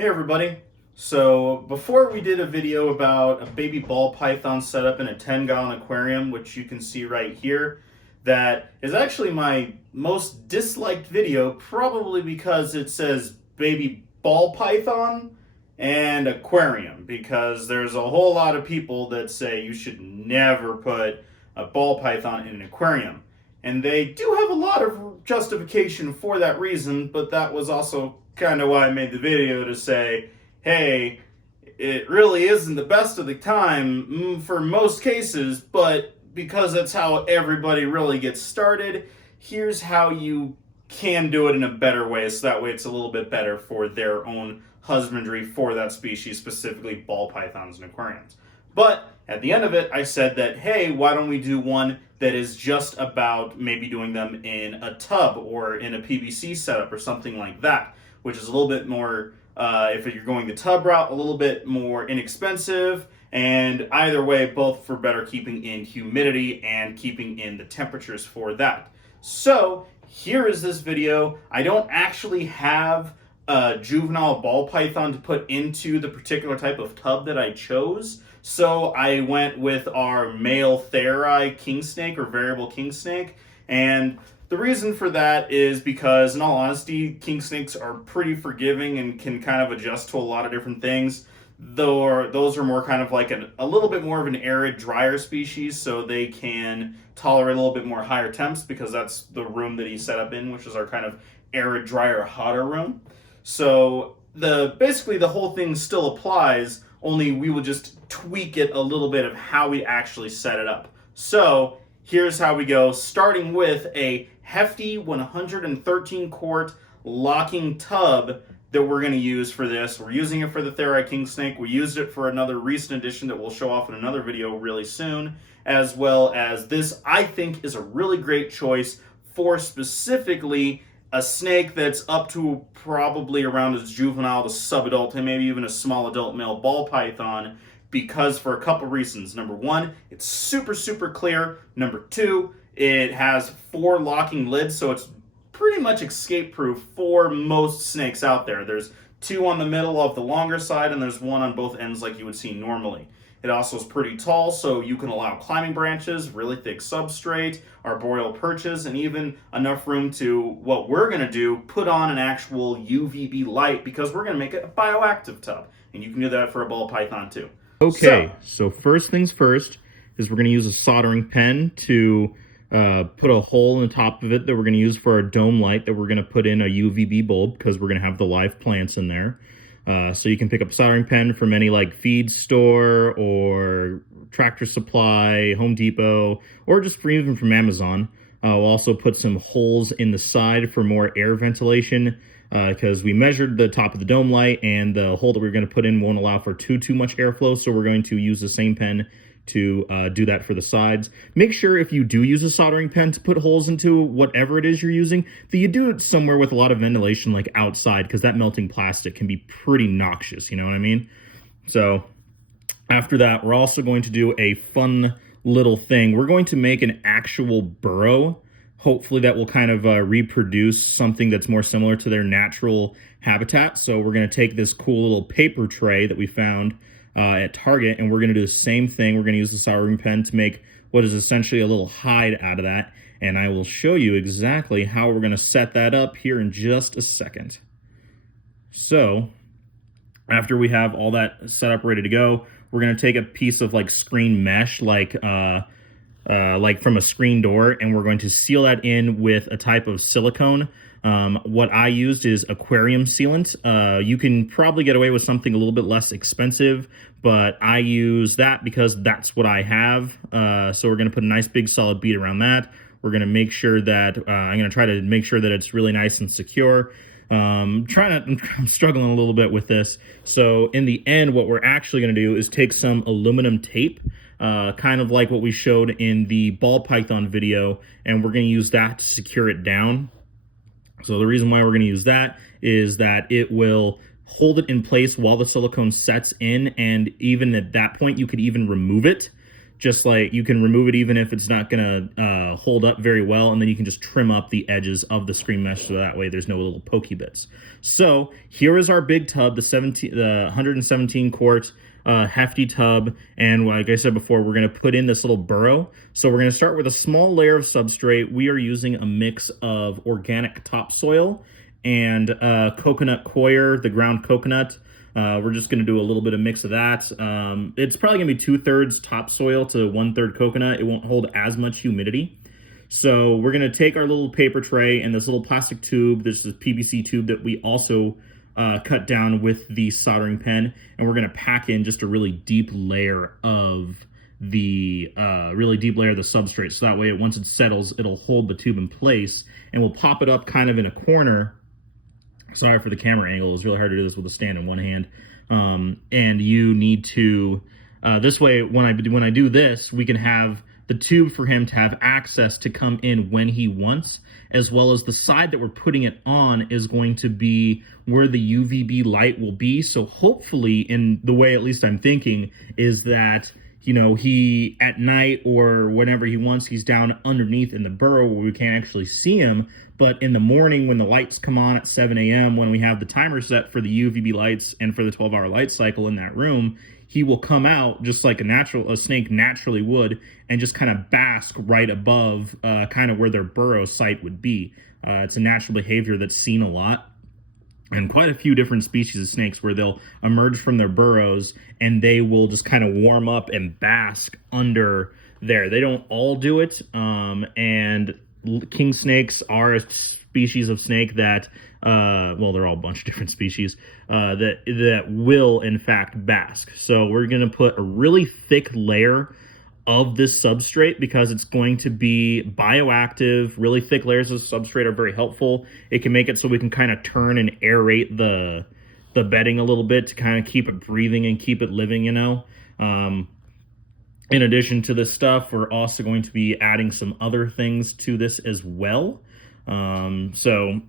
Hey everybody. So before we did a video about a baby ball python setup in a 10-gallon aquarium, which you can see right here, that is actually my most disliked video, probably because it says baby ball python and aquarium, because there's a whole lot of people that say you should never put a ball python in an aquarium. And they do have a lot of justification for that reason, but that was also kind of why I made the video, to say, hey, it really isn't the best of the time for most cases, but because that's how everybody really gets started, here's how you can do it in a better way, so that way it's a little bit better for their own husbandry for that species, specifically ball pythons and aquariums. But at the end of it, I said that, hey, why don't we do one that is just about maybe doing them in a tub or in a PVC setup or something like that, which is a little bit more, if you're going the tub route, a little bit more inexpensive, and either way, both for better keeping in humidity and keeping in the temperatures for that. So here is this video. I don't actually have a juvenile ball python to put into the particular type of tub that I chose, so I went with our male Theri king snake, or variable king snake. And the reason for that is because, in all honesty, king snakes are pretty forgiving and can kind of adjust to a lot of different things. Though those are more kind of like a little bit more of an arid, drier species, so they can tolerate a little bit more higher temps, because that's the room that he's set up in, which is our kind of arid, drier, hotter room. So basically the whole thing still applies, only we will just tweak it a little bit of how we actually set it up. So here's how we go, starting with a hefty 113 quart locking tub that we're going to use for this. We're using it for the Theri king snake. We used it for another recent edition that we'll show off in another video really soon, as well as this, I think, is a really great choice for specifically a snake that's up to probably around as juvenile to subadult, and maybe even a small adult male ball python, because for a couple reasons. Number one, it's super, super clear. Number two, it has 4 locking lids, so it's pretty much escape proof for most snakes out there. There's 2 on the middle of the longer side, and there's 1 on both ends like you would see normally. It also is pretty tall, so you can allow climbing branches, really thick substrate, arboreal perches, and even enough room to, what we're going to do, put on an actual UVB light, because we're going to make it a bioactive tub. And you can do that for a ball python too. Okay, so first things first is we're going to use a soldering pen to put a hole in the top of it that we're going to use for our dome light, that we're going to put in a UVB bulb, because we're going to have the live plants in there. So you can pick up a soldering pen from any like feed store or Tractor Supply, Home Depot, or just even from Amazon. We'll also put some holes in the side for more air ventilation, because we measured the top of the dome light, and the hole that we're going to put in won't allow for too much airflow, so we're going to use the same pen to do that for the sides. Make sure, if you do use a soldering pen to put holes into whatever it is you're using, that you do it somewhere with a lot of ventilation, like outside, because that melting plastic can be pretty noxious, you know what I mean? So after that, we're also going to do a fun little thing. We're going to make an actual burrow. Hopefully that will kind of reproduce something that's more similar to their natural habitat. So we're going to take this cool little paper tray that we found at Target, and we're going to do the same thing. We're going to use the soldering pen to make what is essentially a little hide out of that, and I will show you exactly how we're going to set that up here in just a second. So after we have all that set up ready to go, we're going to take a piece of like screen mesh, like from a screen door, and we're going to seal that in with a type of silicone. What I used is aquarium sealant. You can probably get away with something a little bit less expensive, but I use that because that's what I have. So we're going to put a nice big solid bead around that. We're going to make sure that, I'm going to try to make sure that it's really nice and secure. I'm struggling a little bit with this. So in the end, what we're actually going to do is take some aluminum tape, kind of like what we showed in the ball python video, and we're going to use that to secure it down. So the reason why we're going to use that is that it will hold it in place while the silicone sets in, and even at that point you could even remove it just like you can remove it even if it's not going to hold up very well, and then you can just trim up the edges of the screen mesh so that way there's no little pokey bits. So here is our big tub, the 117 quart hefty tub, and like I said before, we're going to put in this little burrow. So we're going to start with a small layer of substrate. We are using a mix of organic topsoil and coconut coir, the ground coconut. We're just going to do a little bit of mix of that. It's probably going to be 2/3 topsoil to 1/3 coconut. It won't hold as much humidity. So we're going to take our little paper tray and this little plastic tube. This is a PVC tube that we also cut down with the soldering pen, and we're going to pack in just a really deep layer of the substrate. So that way, once it settles, it'll hold the tube in place, and we'll pop it up kind of in a corner. Sorry for the camera angle. It's really hard to do this with a stand in one hand. And you need to, this way, when I do this, we can have the tube for him to have access to come in when he wants, as well as the side that we're putting it on is going to be where the UVB light will be. So hopefully, in the way at least I'm thinking, is that, you know, he at night or whenever he wants, he's down underneath in the burrow where we can't actually see him. But in the morning when the lights come on at 7 a.m., when we have the timer set for the UVB lights and for the 12-hour light cycle in that room, he will come out just like a snake naturally would, and just kind of bask right above kind of where their burrow site would be. It's a natural behavior that's seen a lot, and quite a few different species of snakes where they'll emerge from their burrows and they will just kind of warm up and bask under there. They don't all do it, and king snakes are a species of snake that, well, they're all a bunch of different species, that will, in fact, bask. So we're going to put a really thick layer of this substrate because it's going to be bioactive. Really thick layers of substrate are very helpful. It can make it so we can kind of turn and aerate the bedding a little bit to kind of keep it breathing and keep it living, you know. In addition to this stuff, we're also going to be adding some other things to this as well. So,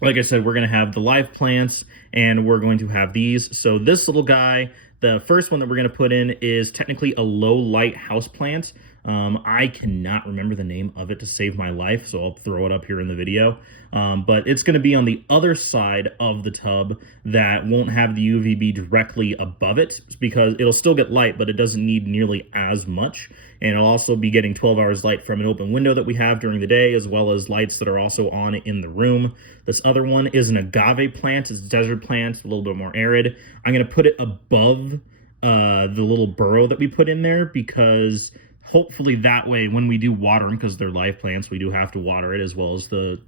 like I said, we're going to have the live plants, and we're going to have these. So this little guy, the first one that we're going to put in is technically a low light house plant. I cannot remember the name of it to save my life, so I'll throw it up here in the video. But it's going to be on the other side of the tub that won't have the UVB directly above it, because it'll still get light, but it doesn't need nearly as much. And it'll also be getting 12 hours light from an open window that we have during the day, as well as lights that are also on in the room. This other one is an agave plant. It's a desert plant, a little bit more arid. I'm going to put it above the little burrow that we put in there, because hopefully that way when we do water them, because they're live plants, we do have to water it, as well as the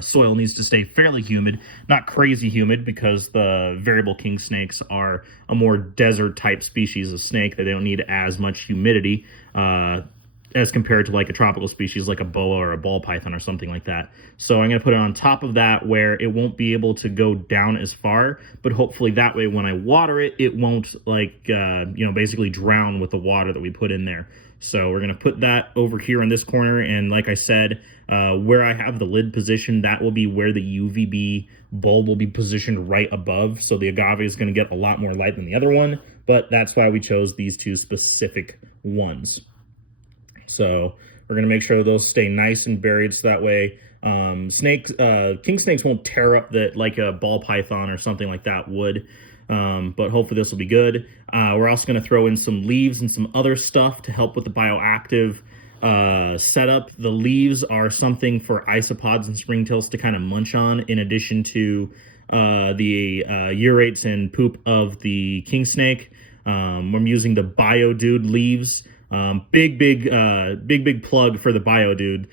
soil needs to stay fairly humid, not crazy humid, because the variable king snakes are a more desert type species of snake that they don't need as much humidity as compared to like a tropical species like a boa or a ball python or something like that. So I'm going to put it on top of that where it won't be able to go down as far, but hopefully that way when I water it, it won't like, basically drown with the water that we put in there. So we're going to put that over here in this corner, and like I said, where I have the lid positioned, that will be where the UVB bulb will be positioned right above. So the agave is going to get a lot more light than the other one, but that's why we chose these two specific ones. So we're going to make sure that those stay nice and buried, so that way king snakes won't tear up like a ball python or something like that would. But hopefully this will be good. We're also going to throw in some leaves and some other stuff to help with the bioactive setup. The leaves are something for isopods and springtails to kind of munch on, in addition to the urates and poop of the king snake. I'm using the Biodude leaves. Big plug for the Biodude.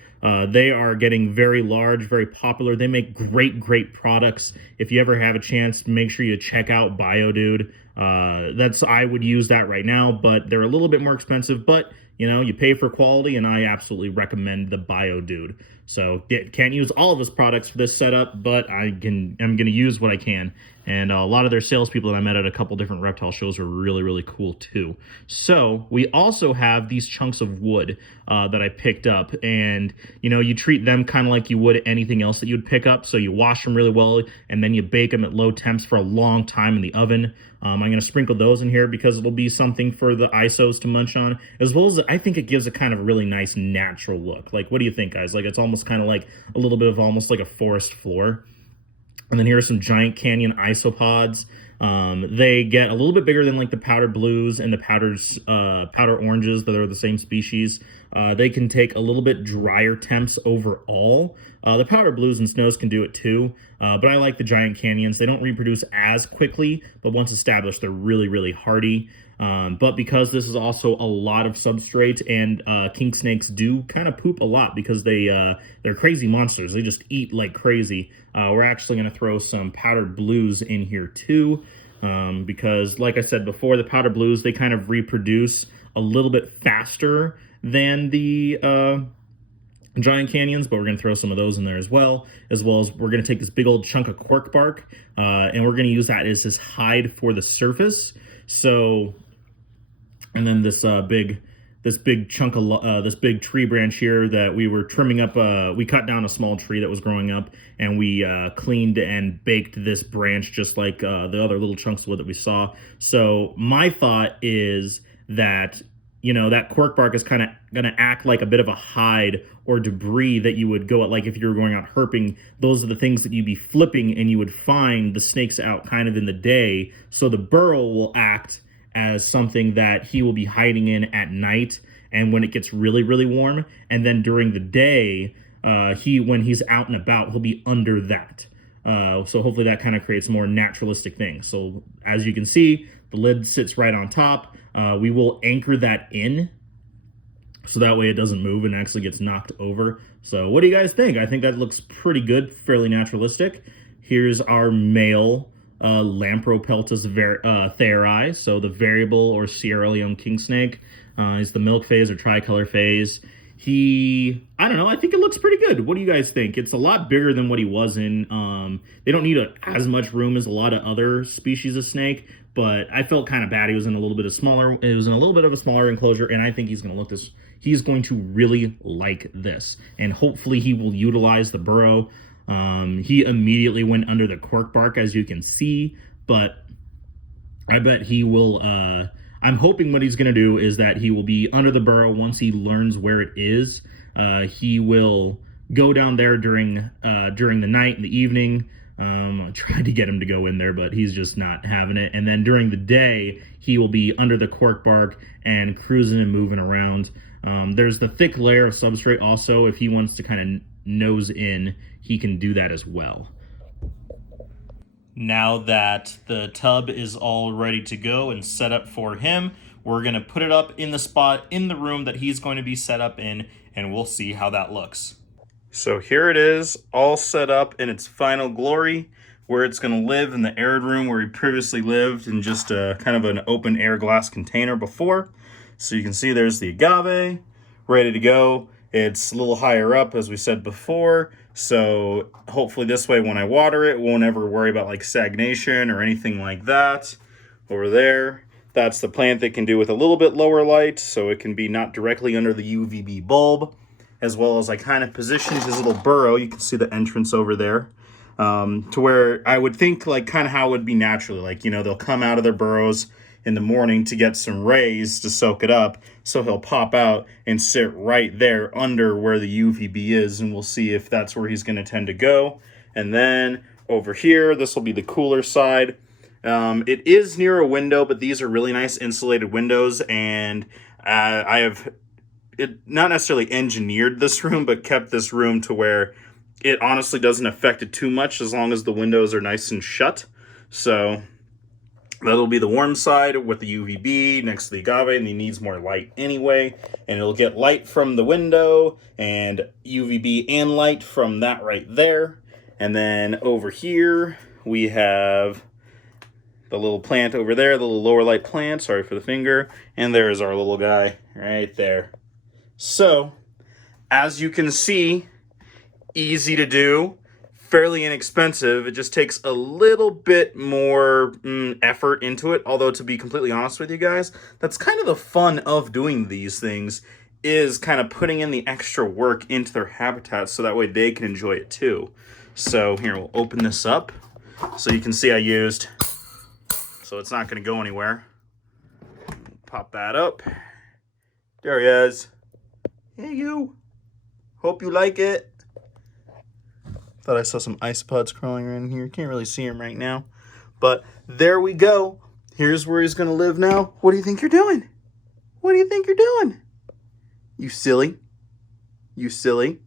They are getting very large, very popular. They make great products. If you ever have a chance, make sure you check out Biodude. I would use that right now, but they're a little bit more expensive, but you know, you pay for quality, and I absolutely recommend the Biodude. So can't use all of his products for this setup, but I'm going to use what I can. And a lot of their salespeople that I met at a couple different reptile shows were really, really cool too. So we also have these chunks of wood that I picked up, and you treat them kind of like you would anything else that you would pick up. So you wash them really well, and then you bake them at low temps for a long time in the oven. I'm going to sprinkle those in here because it'll be something for the ISOs to munch on, as well as I think it gives a kind of a really nice natural look. Like, what do you think, guys? Like, it's almost kind of like a little bit of almost like a forest floor. And then here are some giant canyon isopods. They get a little bit bigger than like the powdered blues and the powder oranges that are the same species. They can take a little bit drier temps overall. The powder blues and snows can do it too, but I like the giant canyons. They don't reproduce as quickly, but once established, they're really, really hardy. But because this is also a lot of substrate, and king snakes do kind of poop a lot because they're crazy monsters. They just eat like crazy. We're actually going to throw some powdered blues in here too, because like I said before, the powdered blues, they kind of reproduce a little bit faster than the giant canyons, but we're going to throw some of those in there as well as we're going to take this big old chunk of cork bark, and we're going to use that as this hide for the surface. So, and then this big chunk of this big tree branch here that we were trimming up, we cut down a small tree that was growing up, and we cleaned and baked this branch just like the other little chunks of wood that we saw. So my thought is that that cork bark is kind of going to act like a bit of a hide or debris that you would go at, like if you were going out herping. Those are the things that you'd be flipping, and you would find the snakes out kind of in the day. So the burrow will act as something that he will be hiding in at night and when it gets really, really warm. And then during the day, when he's out and about, he'll be under that. So hopefully that kind of creates a more naturalistic thing. So as you can see, the lid sits right on top. We will anchor that in so that way it doesn't move and actually gets knocked over. So what do you guys think? I think that looks pretty good, fairly naturalistic. Here's our male Lampropeltis theri, so the variable or Sierra Leone king snake. He's the milk phase or tricolor phase. I don't know, I think it looks pretty good. What do you guys think? It's a lot bigger than what he was in. They don't need as much room as a lot of other species of snake, but I felt kind of bad. He was in a little bit of a smaller enclosure, and I think he's going to really like this, and hopefully he will utilize the burrow. He immediately went under the cork bark, as you can see, but I bet he will, I'm hoping what he's going to do is that he will be under the burrow once he learns where it is. He will go down there during the night and the evening. I tried to get him to go in there, but he's just not having it. And then during the day, he will be under the cork bark and cruising and moving around. There's the thick layer of substrate also. If he wants to kind of nose in, he can do that as well. Now that the tub is all ready to go and set up for him, we're going to put it up in the spot in the room that he's going to be set up in, and we'll see how that looks. So here it is, all set up in its final glory, where it's going to live in the arid room where he previously lived in just kind of an open air glass container before. So you can see there's the agave ready to go. It's a little higher up, as we said before, so hopefully this way when I water it, won't ever worry about like stagnation or anything like that. Over there, that's the plant that can do with a little bit lower light, so it can be not directly under the UVB bulb, as well as I kind of positioned his little burrow. You can see the entrance over there, to where I would think like kind of how it would be naturally, like, they'll come out of their burrows in the morning to get some rays to soak it up. So he'll pop out and sit right there under where the UVB is, and we'll see if that's where he's going to tend to go. And then over here, this will be the cooler side. It is near a window, but these are really nice insulated windows, and I have not necessarily engineered this room, but kept this room to where it honestly doesn't affect it too much as long as the windows are nice and shut. So that'll be the warm side with the UVB next to the agave, and he needs more light anyway. And it'll get light from the window and UVB and light from that right there. And then over here, we have the little plant over there, the little lower light plant, sorry for the finger. And there's our little guy right there. So, as you can see, easy to do, fairly inexpensive. It just takes a little bit more effort into it. Although, to be completely honest with you guys, that's kind of the fun of doing these things, is kind of putting in the extra work into their habitats so that way they can enjoy it too. So here, we'll open this up so you can see I used, so it's not going to go anywhere. Pop that up. There he is. Hey, you. Hope you like it. Thought I saw some ice pods crawling around here. Can't really see him right now. But there we go. Here's where he's going to live now. What do you think you're doing? What do you think you're doing? You silly. You silly.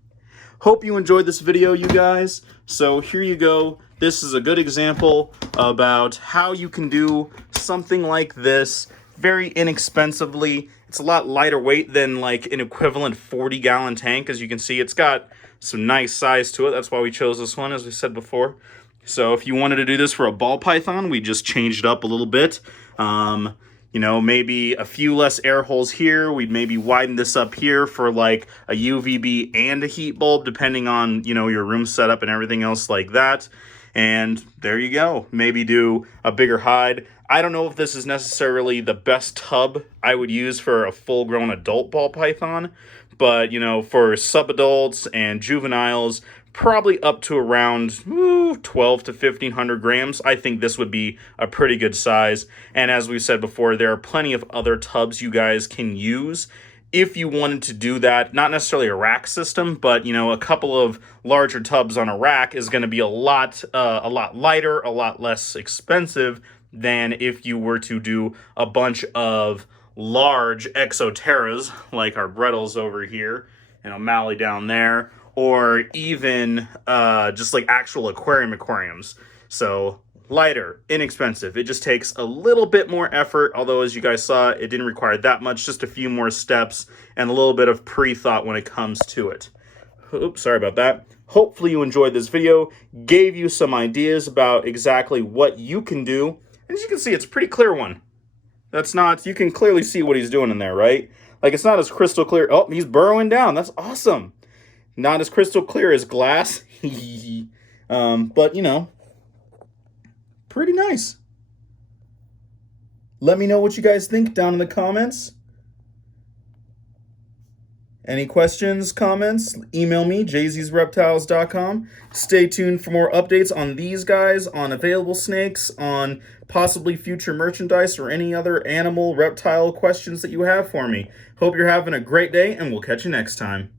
Hope you enjoyed this video, you guys. So here you go. This is a good example about how you can do something like this very inexpensively. It's a lot lighter weight than like an equivalent 40-gallon tank. As you can see, it's got some nice size to it. That's why we chose this one, as we said before. So if you wanted to do this for a ball python, we just changed it up a little bit. You know, maybe a few less air holes here. We'd maybe widen this up here for like a UVB and a heat bulb, depending on, you know, your room setup and everything else like that. And there you go. Maybe do a bigger hide. I don't know if this is necessarily the best tub I would use for a full-grown adult ball python, but, you know, for subadults and juveniles, probably up to around 12 to 1,500 grams. I think this would be a pretty good size. And as we said before, there are plenty of other tubs you guys can use if you wanted to do that. Not necessarily a rack system, but, you know, a couple of larger tubs on a rack is going to be a lot lighter, a lot less expensive than if you were to do a bunch of large exoterras like our Brettles over here and O'Malley down there, or even just like actual aquariums. So lighter, inexpensive. It just takes a little bit more effort, although as you guys saw, it didn't require that much, just a few more steps and a little bit of pre-thought when it comes to it. Oops, sorry about that. Hopefully you enjoyed this video, gave you some ideas about exactly what you can do. And as you can see, it's a pretty clear one. That's not, you can clearly see what he's doing in there, right? Like, it's not as crystal clear. Oh, he's burrowing down. That's awesome. Not as crystal clear as glass. But, you know, pretty nice. Let me know what you guys think down in the comments. Any questions, comments, email me, jzsreptiles.com. Stay tuned for more updates on these guys, on available snakes, on possibly future merchandise, or any other animal, reptile questions that you have for me. Hope you're having a great day, and we'll catch you next time.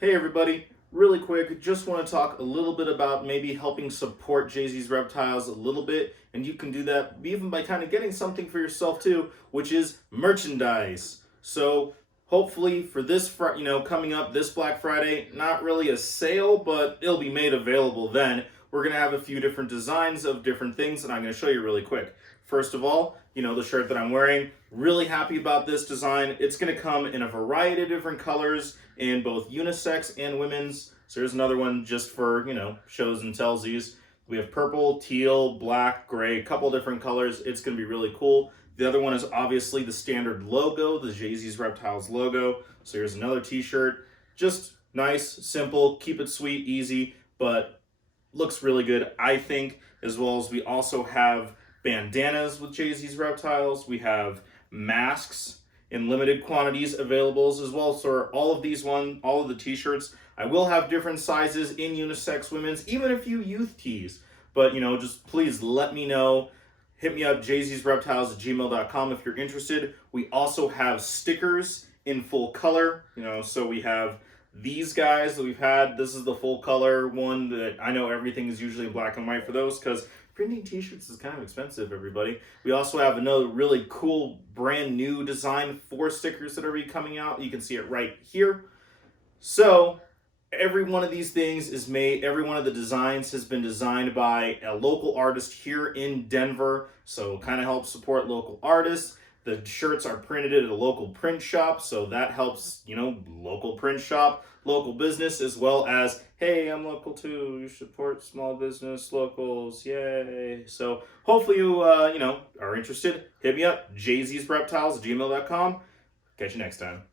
Hey everybody, really quick, just want to talk a little bit about maybe helping support Jay-Z's Reptiles a little bit, and you can do that even by kind of getting something for yourself too, which is merchandise. So hopefully for this, you know, coming up this Black Friday, not really a sale, but it'll be made available then. We're going to have a few different designs of different things, and I'm going to show you really quick. First of all, you know, the shirt that I'm wearing, really happy about this design. It's going to come in a variety of different colors in both unisex and women's. So here's another one just for, you know, shows and tellsies. We have purple, teal, black, gray, a couple different colors. It's going to be really cool. The other one is obviously the standard logo, the Jay-Z's Reptiles logo. So here's another t-shirt. Just nice, simple, keep it sweet, easy, but looks really good, I think, as well as we also have bandanas with Jay-Z's Reptiles. We have masks in limited quantities available as well. So all of these all of the t-shirts, I will have different sizes in unisex, women's, even a few youth tees. But, you know, just please let me know. Hit me up, jzsreptiles@gmail.com if you're interested. We also have stickers in full color. You know, so we have these guys that we've had. This is the full color one that I know everything is usually in black and white for those, because printing t-shirts is kind of expensive, everybody. We also have another really cool brand new design for stickers that are coming out. You can see it right here. So every one of these things is made, every one of the designs has been designed by a local artist here in Denver. So kind of helps support local artists. The shirts are printed at a local print shop, so that helps, you know, local print shop, local business, as well as, hey, I'm local too, you support small business, locals, yay. So hopefully you, you know, are interested. Hit me up, jzsreptiles@gmail.com. Catch you next time.